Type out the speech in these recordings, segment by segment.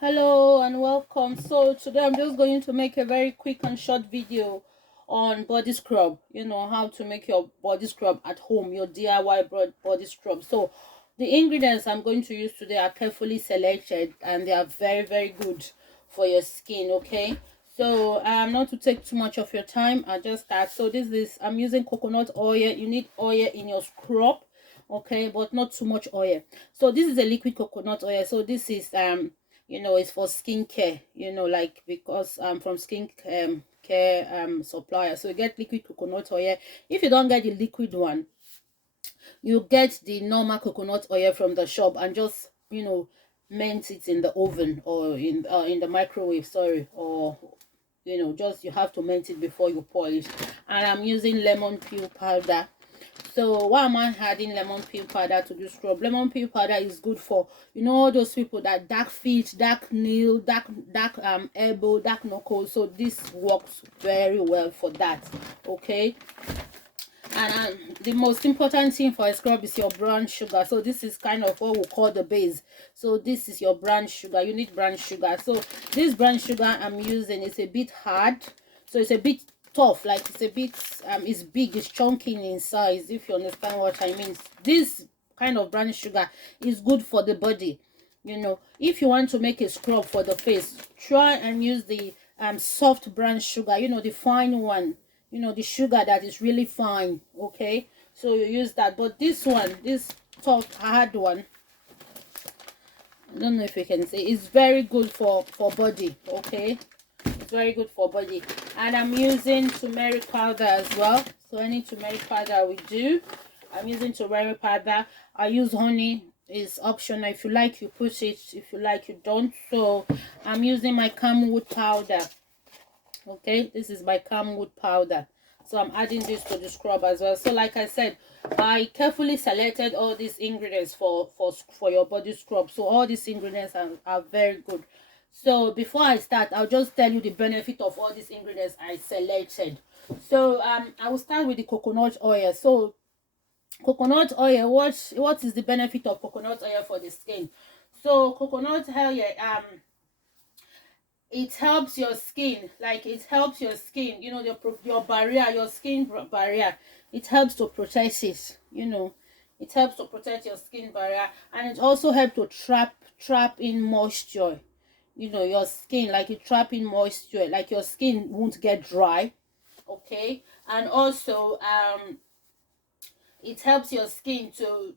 Hello and welcome. So today I'm just going to make a very quick and short video on body scrub. How to make your body scrub at home, your DIY body scrub. So the ingredients I'm going to use today are carefully selected and they are very good for your skin. Okay, so not to take too much of your time, I just start. So I'm using coconut oil. You need oil in your scrub, okay, but not too much oil. So this is a liquid coconut oil. So this is it's for skincare, like because from skin care supplier. So you get liquid coconut oil. If you don't get the liquid one, you get the normal coconut oil from the shop and just melt it in the oven or in the microwave, sorry, or just you have to melt it before you polish. And I'm using lemon peel powder. So why am I adding lemon peel powder to this scrub? Lemon peel powder is good for all those people that dark feet, dark nail, dark elbow, dark knuckle. So this works very well for that. Okay, and the most important thing for a scrub is your brown sugar. So this is kind of what we call the base. So this is your brown sugar. You need brown sugar. So this brown sugar I'm using is a bit hard, so it's a bit tough, like it's a bit it's big, it's chunky in size, if you understand what I mean. This kind of brown sugar is good for the body. If you want to make a scrub for the face, try and use the soft brown sugar, the fine one, the sugar that is really fine. Okay, so you use that. But this tough hard one, I don't know if you can say, it's very good for body. Okay, it's very good for body. And I'm using turmeric powder as well. So any turmeric powder we do, I'm using turmeric powder. I use honey, is optional. If you like, you put it. If you like, you don't. So I'm using my camwood powder. Okay, this is my camwood powder. So I'm adding this to the scrub as well. So like I said, I carefully selected all these ingredients for your body scrub. So all these ingredients are very good. So before I start, I'll just tell you the benefit of all these ingredients I selected. So I will start with the coconut oil. So coconut oil, what is the benefit of coconut oil for the skin? So coconut oil, it helps your skin, like it helps your skin, your barrier, your skin barrier. It helps to protect it. It helps to protect your skin barrier, and it also helps to trap in moisture. Your skin, like it trap in moisture, like your skin won't get dry. Okay, and also it helps your skin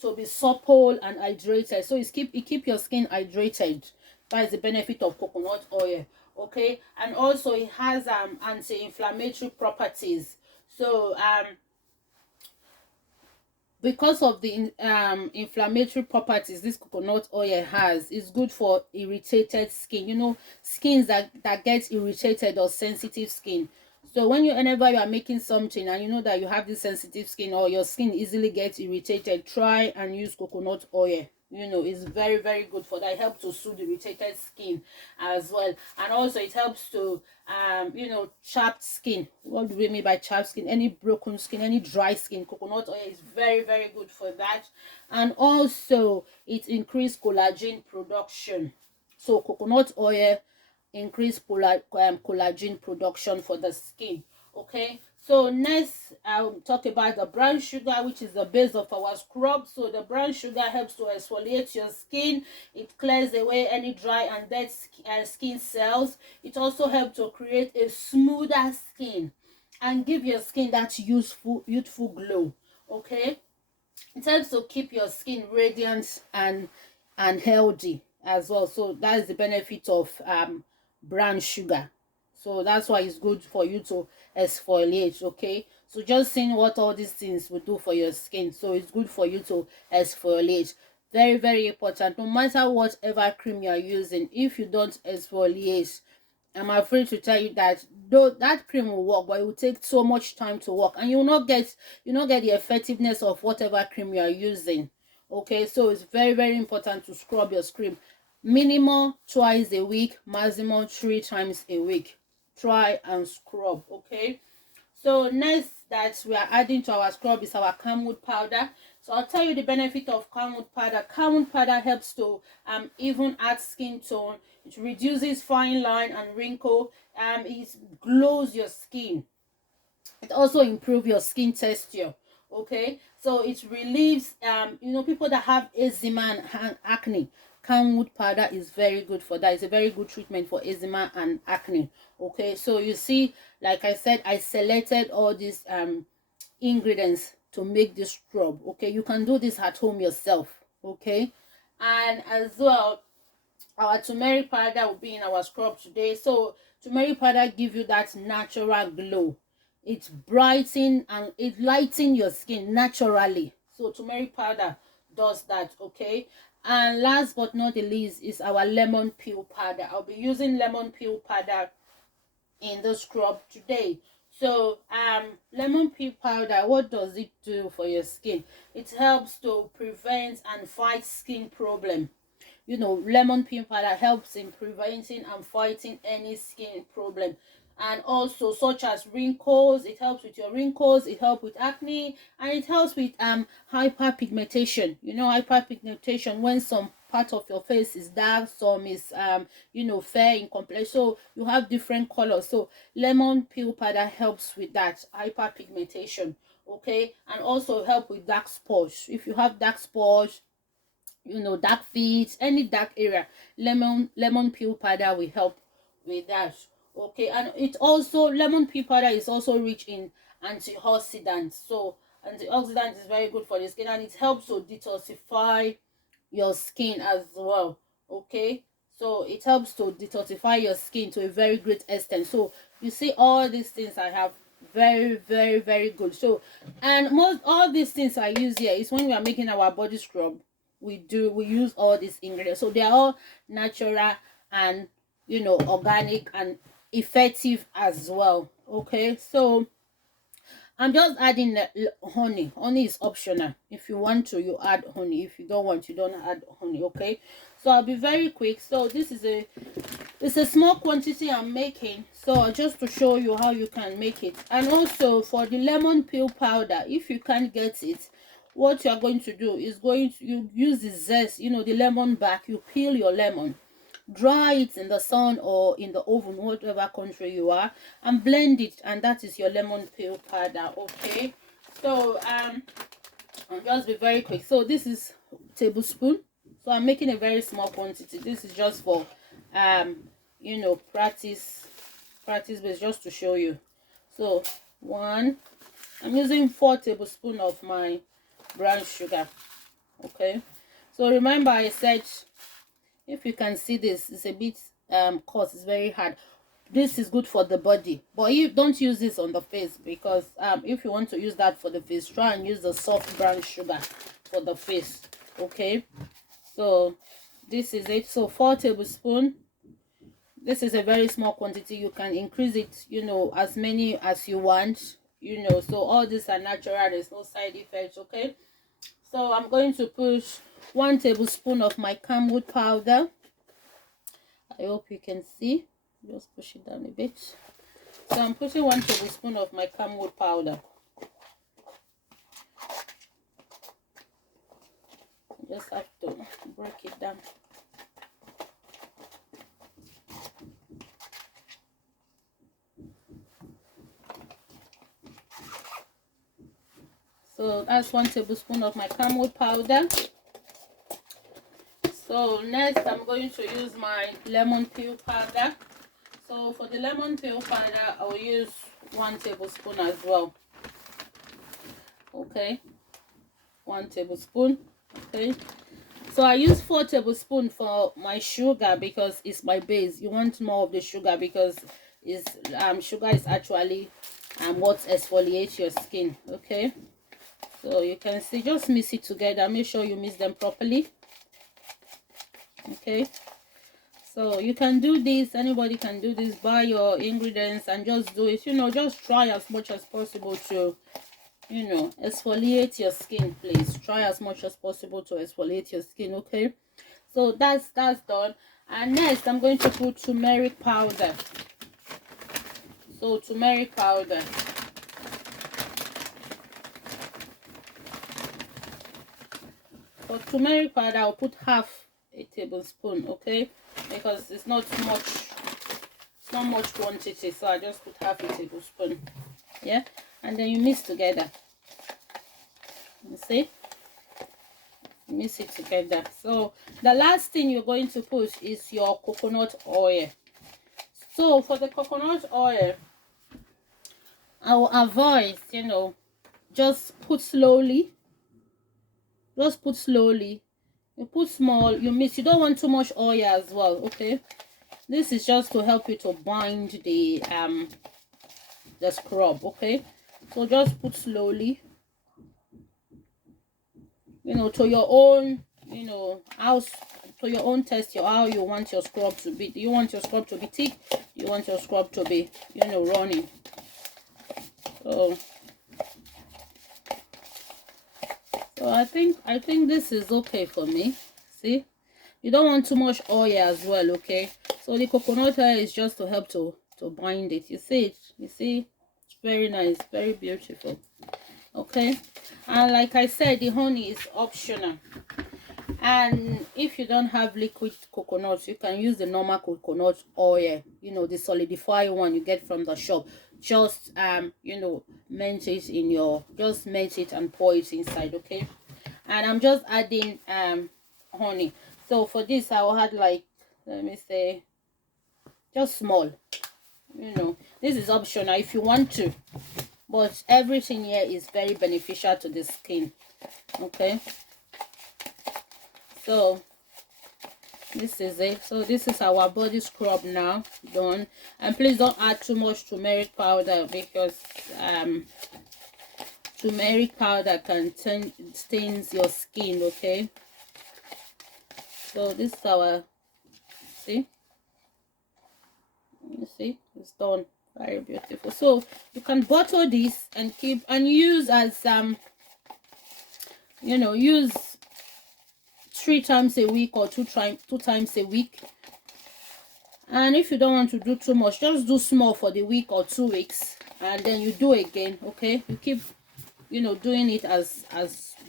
to be supple and hydrated. So it keep your skin hydrated. That is the benefit of coconut oil. Okay, and also it has anti-inflammatory properties. So because of the inflammatory properties this coconut oil has, is good for irritated skin, skins that get irritated or sensitive skin. So whenever you are making something and you know that you have this sensitive skin or your skin easily gets irritated, try and use coconut oil. It's very good for that. It helps to soothe irritated skin as well. And also it helps to chapped skin. What do we mean by chapped skin? Any broken skin, any dry skin, coconut oil is very good for that. And also it increases collagen production. So coconut oil increase collagen production for the skin. Okay, so next I'll talk about the brown sugar, which is the base of our scrub. So the brown sugar helps to exfoliate your skin. It clears away any dry and dead skin cells. It also helps to create a smoother skin and give your skin that youthful glow. Okay, it helps to keep your skin radiant and healthy as well. So that is the benefit of brown sugar. So that's why it's good for you to exfoliate. Okay, so just seeing what all these things will do for your skin. So it's good for you to exfoliate. Very important. No matter whatever cream you are using, if you don't exfoliate, I'm afraid to tell you that though that cream will work, but it will take so much time to work, and you not get the effectiveness of whatever cream you are using. Okay, so it's very important to scrub your skin minimum twice a week, maximum 3 times a week. Try and scrub. Okay, so next that we are adding to our scrub is our camwood powder. So I'll tell you the benefit of Camouflage Powder. Camouflage Powder helps to even add skin tone. It reduces fine line and wrinkle. It glows your skin. It also improves your skin texture. Okay, so it relieves people that have eczema and acne. Camwood powder is very good for that. It's a very good treatment for eczema and acne. Okay, so you see, like I said, I selected all these ingredients to make this scrub. Okay, you can do this at home yourself. Okay, and as well, our turmeric powder will be in our scrub today. So turmeric powder give you that natural glow. It brighten and it lighten your skin naturally. So turmeric powder does that. Okay, and last but not the least is our lemon peel powder. I'll be using lemon peel powder in the scrub today. So lemon peel powder, what does it do for your skin? It helps to prevent and fight skin problem. Lemon peel powder helps in preventing and fighting any skin problem, and also such as wrinkles. It helps with your wrinkles, it helps with acne, and it helps with hyperpigmentation. Hyperpigmentation, when some part of your face is dark, some is fair in complexion, so you have different colors. So lemon peel powder helps with that hyperpigmentation. Okay, and also help with dark spots. If you have dark spots, dark feet, any dark area, lemon peel powder will help with that. Okay, and it also, lemon peel powder is also rich in antioxidants. So antioxidant is very good for the skin, and it helps to detoxify your skin as well. Okay, so it helps to detoxify your skin to a very great extent. So you see, all these things I have, very very very good. So, and most all these things I use here is when we are making our body scrub. We use all these ingredients, so they are all natural and organic and effective as well. Okay, so I'm just adding the honey. Honey is optional. If you want to, you add honey. If you don't want, you don't add honey. Okay, so I'll be very quick. So this is it's a small quantity I'm making, so just to show you how you can make it. And also for the lemon peel powder, if you can't get it, what you are going to do is you use the zest, the lemon back. You peel your lemon, dry it in the sun or in the oven, whatever country you are, and blend it, and that is your lemon peel powder. Okay, so I'll just be very quick. So this is tablespoon, so I'm making a very small quantity. This is just for practice base, just to show you. So I'm using 4 tablespoons of my brown sugar. Okay, so remember I said, if you can see this, it's a bit coarse, it's very hard. This is good for the body, but you don't use this on the face, because if you want to use that for the face, try and use the soft brown sugar for the face. Okay, so this is it. So 4 tablespoons. This is a very small quantity. You can increase it, as many as you want. So all these are natural, there's no side effects. Okay, so I'm going to put 1 tablespoon of my Camouflage powder. I hope you can see. Just push it down a bit. So I'm putting 1 tablespoon of my Camouflage powder. I just have to break it down. So that's 1 tablespoon of my Camouflage powder. So next I'm going to use my lemon peel powder. So for the lemon peel powder, I'll use 1 tablespoon as well. Okay, 1 tablespoon. Okay, so I use 4 tablespoons for my sugar, because it's my base. You want more of the sugar, because sugar is actually what exfoliates your skin. Okay, so you can see, just mix it together. Make sure you mix them properly. Okay, so you can do this, anybody can do this. Buy your ingredients and just do it. Just try as much as possible to exfoliate your skin. Please try as much as possible to exfoliate your skin. Okay, so that's done. And next I'm going to put turmeric powder. So turmeric powder, For turmeric powder, I'll put half a tablespoon, okay, because it's not much quantity, so I just put half a tablespoon. Yeah, and then you mix together. You see, mix it together. So the last thing you're going to put is your coconut oil. So for the coconut oil, I will avoid, just put slowly. Just put slowly. You put small, you mix. You don't want too much oil as well, okay? This is just to help you to bind the scrub, okay? So just put slowly, to your own, to your own taste, how you want your scrub to be. Do you want your scrub to be thick? Do you want your scrub to be, running? So I think this is okay for me. See, you don't want too much oil as well, okay? So the coconut oil is just to help to bind it. You see it? You see, it's very nice, very beautiful. Okay, and like I said, the honey is optional. And if you don't have liquid coconut, you can use the normal coconut oil, the solidified one you get from the shop. Just melt it and pour it inside, okay? And I'm just adding honey. So for this, I will add, like, let me say, just small. This is optional if you want to, but everything here is very beneficial to the skin, okay? So this is it. So this is our body scrub now done. And please don't add too much turmeric powder, because turmeric powder can stains your skin, okay? So this is our, see, you see, it's done. Very beautiful. So you can bottle this and keep and use as use 3 times a week or 2 times a week. And if you don't want to do too much, just do small for the week or 2 weeks, and then you do again, okay? You keep doing it as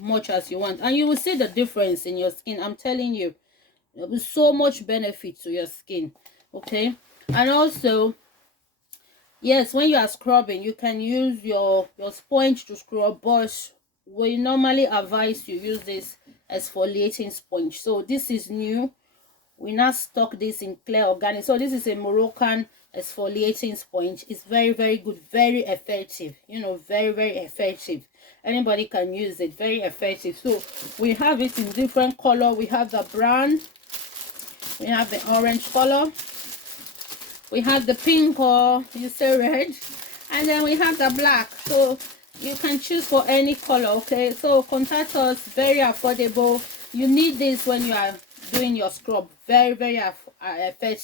much as you want, and you will see the difference in your skin. I'm telling you, there will be so much benefit to your skin, okay? And also, yes, when you are scrubbing, you can use your sponge to scrub, but we normally advise you use this exfoliating sponge. So this is new. We now stock this in clear organic. So this is a Moroccan exfoliating sponge. It's very, very good, very effective, very, very effective. Anybody can use it, very effective. So we have it in different color. We have the brown, we have the orange color, we have the pink, or you say red, and then we have the black. So you can choose for any color, okay? So contact us, very affordable. You need this when you are doing your scrub, very, very effective.